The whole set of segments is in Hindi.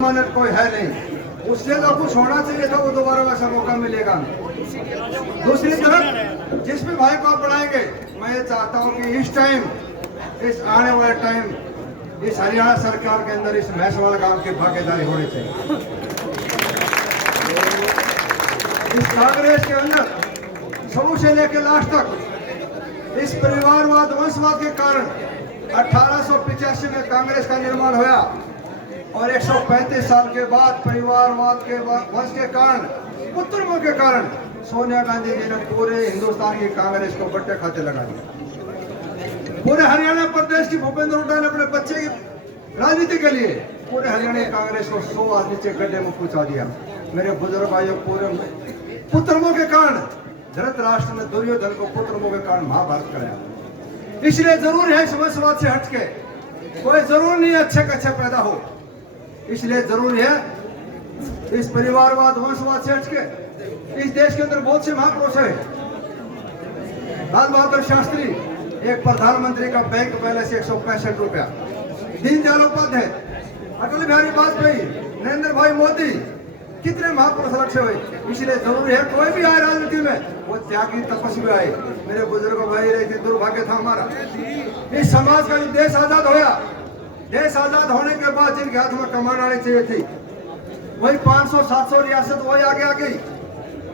जमानत कोई है नहीं, उससे तो कुछ होना चाहिए था, वो दोबारा वैसा मौका मिलेगा। दूसरी तरफ जिस भी भाई को आप पढ़ाएंगे, मैं ये चाहता हूँ कि इस टाइम, इस आने वाले टाइम इस हरियाणा सरकार के अंदर इस भैंसवाड़ा गांव की भागीदारी होनी चाहिए। इस कांग्रेस के अंदर शुरू से लेकर लास्ट तक इस परिवारवाद वंशवाद के कारण 1885 में कांग्रेस का निर्माण हुआ और 135 साल के बाद परिवारवाद के वंश के कारण, पुत्रमों के कारण सोनिया गांधी जी ने पूरे हिंदुस्तान की कांग्रेस को बट्टे खाते लगा दिया। पूरे हरियाणा प्रदेश की भूपेंद्र हुड्डा ने अपने बच्चे की राजनीति के लिए पूरे हरियाणा कांग्रेस को 100 आदमी से गड्ढे में पहुंचा दिया। मेरे बुजुर्ग भाइयों, पूरे पुत्रमों के कारण धृतराष्ट्र ने दुर्योधन को पुत्रमों के कारण महाभारत कराया। इसलिए जरूर है वंशवाद से हटके कोई जरूर नहीं अच्छे का अच्छा पैदा हो, इसलिए जरूरी है इस परिवारवाद वंशवाद से हटके इस देश के अंदर बहुत से महापुरुष है। लाल बहादुर शास्त्री, एक प्रधानमंत्री का बैंक बैलेंस 165 रुपया, दीनदयाल उपाध्याय, अटल बिहारी वाजपेयी, नरेंद्र भाई मोदी, कितने महापुरुष रखे हुए। इसलिए जरूरी है कोई भी आए राजनीति में वो त्यागी तपस्वी आए। मेरे बुजुर्ग भाई रहे थे, दुर्भाग्य था हमारा इस समाज का। देश आजाद होया, देश आजाद होने के बाद जिनके हाथ में कमान आनी चाहिए थी, वही 500-700 रियासत वही आगे आ गई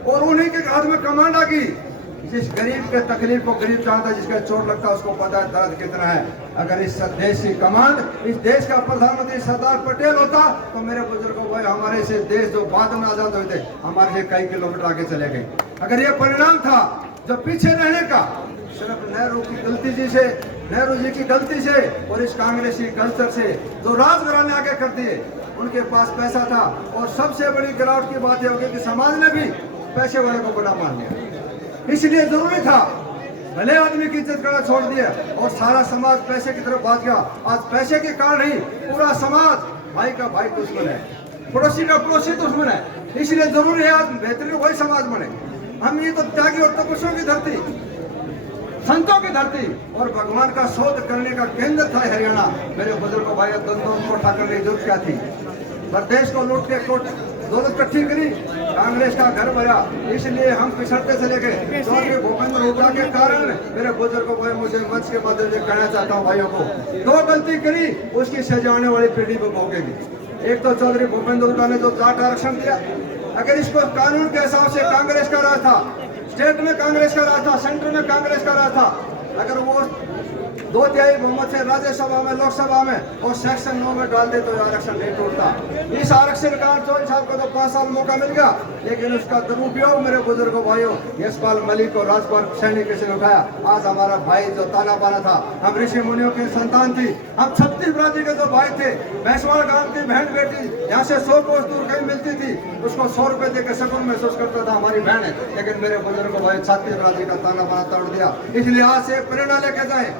और उन्हीं के हाथ में कमांड आ गई। जिस गरीब के तकलीफ को गरीब जानता, जिसका चोट लगता है उसको पता है दर्द कितना है। अगर इस देश की कमांड, इस देश का प्रधानमंत्री सरदार पटेल होता तो मेरे बुजुर्गों भाई, हमारे से देश जो बाद में आजाद हुए थे हमारे से कई किलोमीटर आगे चले गए। अगर ये परिणाम था जो पीछे रहने का, सिर्फ नेहरू की गलती जी से, नेहरू जी की गलती से और इस कांग्रेसी कल्चर से जो राजघराने आगे कर दिए, उनके पास पैसा था। और सबसे बड़ी गिरावट की बात यह होगी कि समाज ने भी पैसे वाले को बड़ा मान लिया। इसलिए जरूरी था भले आदमी की इज्जत करना छोड़ दिया और सारा समाज पैसे की तरफ भाग गया। आज पैसे के कारण ही पूरा समाज भाई का भाई दुश्मन है, पड़ोसी का पड़ोसी दुश्मन है। इसलिए जरूरी है आज बेहतरीन वही समाज बने। हम ये तो त्यागी और तपस्वियों की धरती, संतों की धरती और भगवान का शोध करने का केंद्र था हरियाणा। मेरे बुजुर्गों भाई, दंतों को उठा करने की जरूरत क्या थी? प्रदेश को लूट के दौलत इकट्ठी करी, कांग्रेस का घर भरा। इसलिए हम पिछड़ते चले गए। तो भूपेंद्र हुड्डा के कारण मेरे बुजुर्गों को, मुझे मंच के माध्यम से कहना चाहता हूँ भाइयों को, दो गलती करी उसकी सजा आने वाली पीढ़ी को भोगेगी। एक तो चौधरी भूपेंद्र हुड्डा ने जो जाट आरक्षण दिया, अगर इसको कानून के हिसाब से कांग्रेस का राज था, स्टेट में कांग्रेस का राज था, सेंटर में कांग्रेस का राज था, अगर वो 2/3 बहुमत से राज्यसभा में, लोकसभा में और सेक्शन 9 में डाल दे तो आरक्षण नहीं टूटता। इस आरक्षण का चौधरी साहब को तो 5 साल मौका मिल गया, लेकिन उसका दुरुपयोग मेरे बुजुर्गों भाइयों, यशपाल मलिक और राजपाल सैनी किसी ने उठाया। आज हमारा भाई जो ताना बाना था, हम ऋषि मुनियों की संतान थी, हम 36 बरादरी के जो भाई थे, भैंसवाड़ा गांव की बहन बेटी यहाँ से 100 कोस दूर कहीं मिलती थी, उसको 100 रुपए देकर सकून महसूस करता था हमारी बहन है। लेकिन मेरे बुजुर्गों भाई 36 बरादरी का ताना बाना तोड़ दिया। इसलिए आज से प्रेरणा लेके जाए।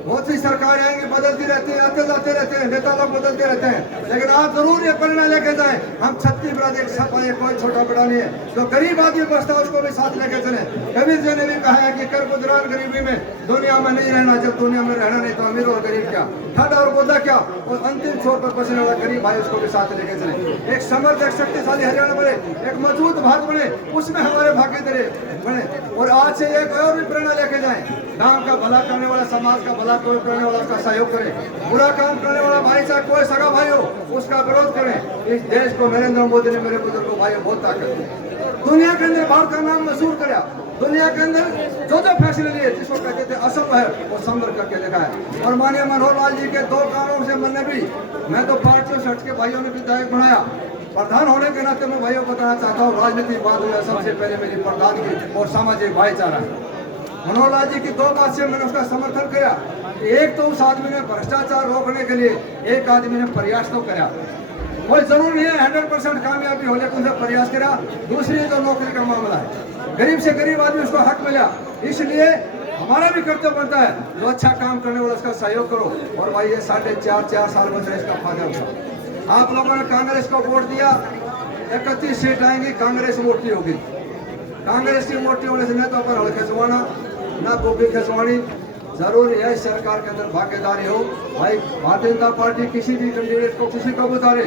बहुत सी सरकारें आएंगी, बदलती रहती हैं, आते जाते रहते हैं, नेता लोग बदलते रहते हैं, लेकिन आप जरूर ये प्रेरणा लेके जाएं। हम 36 बरादरी सब आए, कोई छोटा बड़ा नहीं है। जो गरीब आदमी बचता है उसको भी साथ लेके चले। कबीर जी ने भी कहा है कि कर गुजरान गरीबी में, दुनिया में नहीं रहना। जब दुनिया में रहना नहीं तो अमीर और गरीब क्या, ठाडा और गोदा क्या, और अंतिम छोर पर बचने वाला गरीब भाई उसको भी साथ लेके चले। एक समर्थ, एक शक्तिशाली हरियाणा बने, एक मजबूत भारत बने, उसमें हमारे भागीदारी बने। और आज से एक और भी प्रेरणा लेके जाए। गांव का भला करने वाला, समाज का भला कोई करने वाला उसका सहयोग करे, बुरा काम करने वाला भाई चाहे कोई सगा भाई हो उसका विरोध करें। इस देश को नरेंद्र मोदी ने, मेरे बुजुर्गों भाई, बहुत ताकत दी। दुनिया के अंदर भारत का नाम मशहूर कराया। दुनिया के अंदर जो फैसले लिए जिसको कहते थे असंभव है, वो संभव करके दिखा है। और माननीय मनोहर लाल जी के 2 कारणों से मैंने भी, मैं तो पार्टियों से हट के भाइयों ने विधायक बनाया। प्रधान होने के नाते मैं भाइयों को बताना चाहता हूँ, राजनीति बाद में सबसे पहले मेरी प्रधानगी और सामाजिक भाईचारा। मनोहर लाल जी की 2 बात से मैंने उसका समर्थन किया। एक तो उस आदमी ने भ्रष्टाचार रोकने के लिए एक आदमी ने प्रयास तो किया, कोई जरूर नहीं है 100% कामयाबी हो, लेकिन उसे प्रयास किया। दूसरी जो नौकरी का मामला है, गरीब से गरीब आदमी उसको हक मिला। इसलिए हमारा भी कर्तव्य बनता है, जो अच्छा काम करने वाला उसका सहयोग करो। और भाई ये 4.5 साल बचे, इसका फायदा उठा। आप लोगों ने कांग्रेस को वोट दिया, 31 सीट आएंगी, कांग्रेस मोटी होगी। कांग्रेस की मोटी होने से न तो पर हल खिंचवाना, न गोभी खिंचवानी। जरूर है सरकार के अंदर भागीदारी हो। भाई भारतीय जनता पार्टी किसी भी कैंडिडेट को, किसी को उतारे,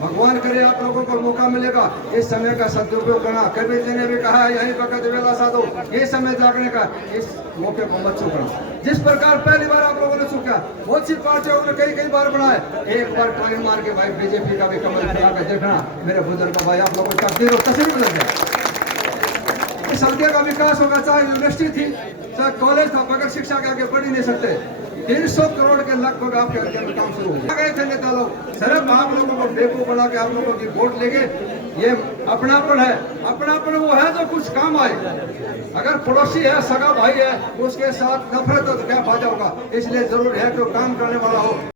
भगवान करे आप लोगों को मौका मिलेगा इस समय का सदुपयोग करना। कबीर जी ने भी कहा है यही वक्त वेला साधो, ये समय जागने का, इस मौके को मत चूकना। जिस प्रकार पहली बार आप लोगों ने चूका, बहुत सी पार्टियों ने कई बार बनाए, एक बार ट्राई मार के भाई बीजेपी का भी कमल खिला कर देखना मेरे बुजुर्ग भाई, आप लोगों को तकदीर और तस्वीर मिल जाए। इस हल्के का विकास होगा, चाहे यूनिवर्सिटी थी चाहे कॉलेज था, बगैर शिक्षा के आगे बढ़ ही नहीं सकते। 150 करोड़ के लगभग आपके हल्के में काम शुरू हो गए थे नेता लोग, सिर्फ आप लोगों को बेवकूफ बना के आप लोगों की वोट लेके। ये अपनापन है, अपनापन वो है जो कुछ काम आए। अगर पड़ोसी है, सगा भाई है, उसके साथ नफरत हो तो क्या फायदा होगा। इसलिए जरूर है कि काम करने वाला हो।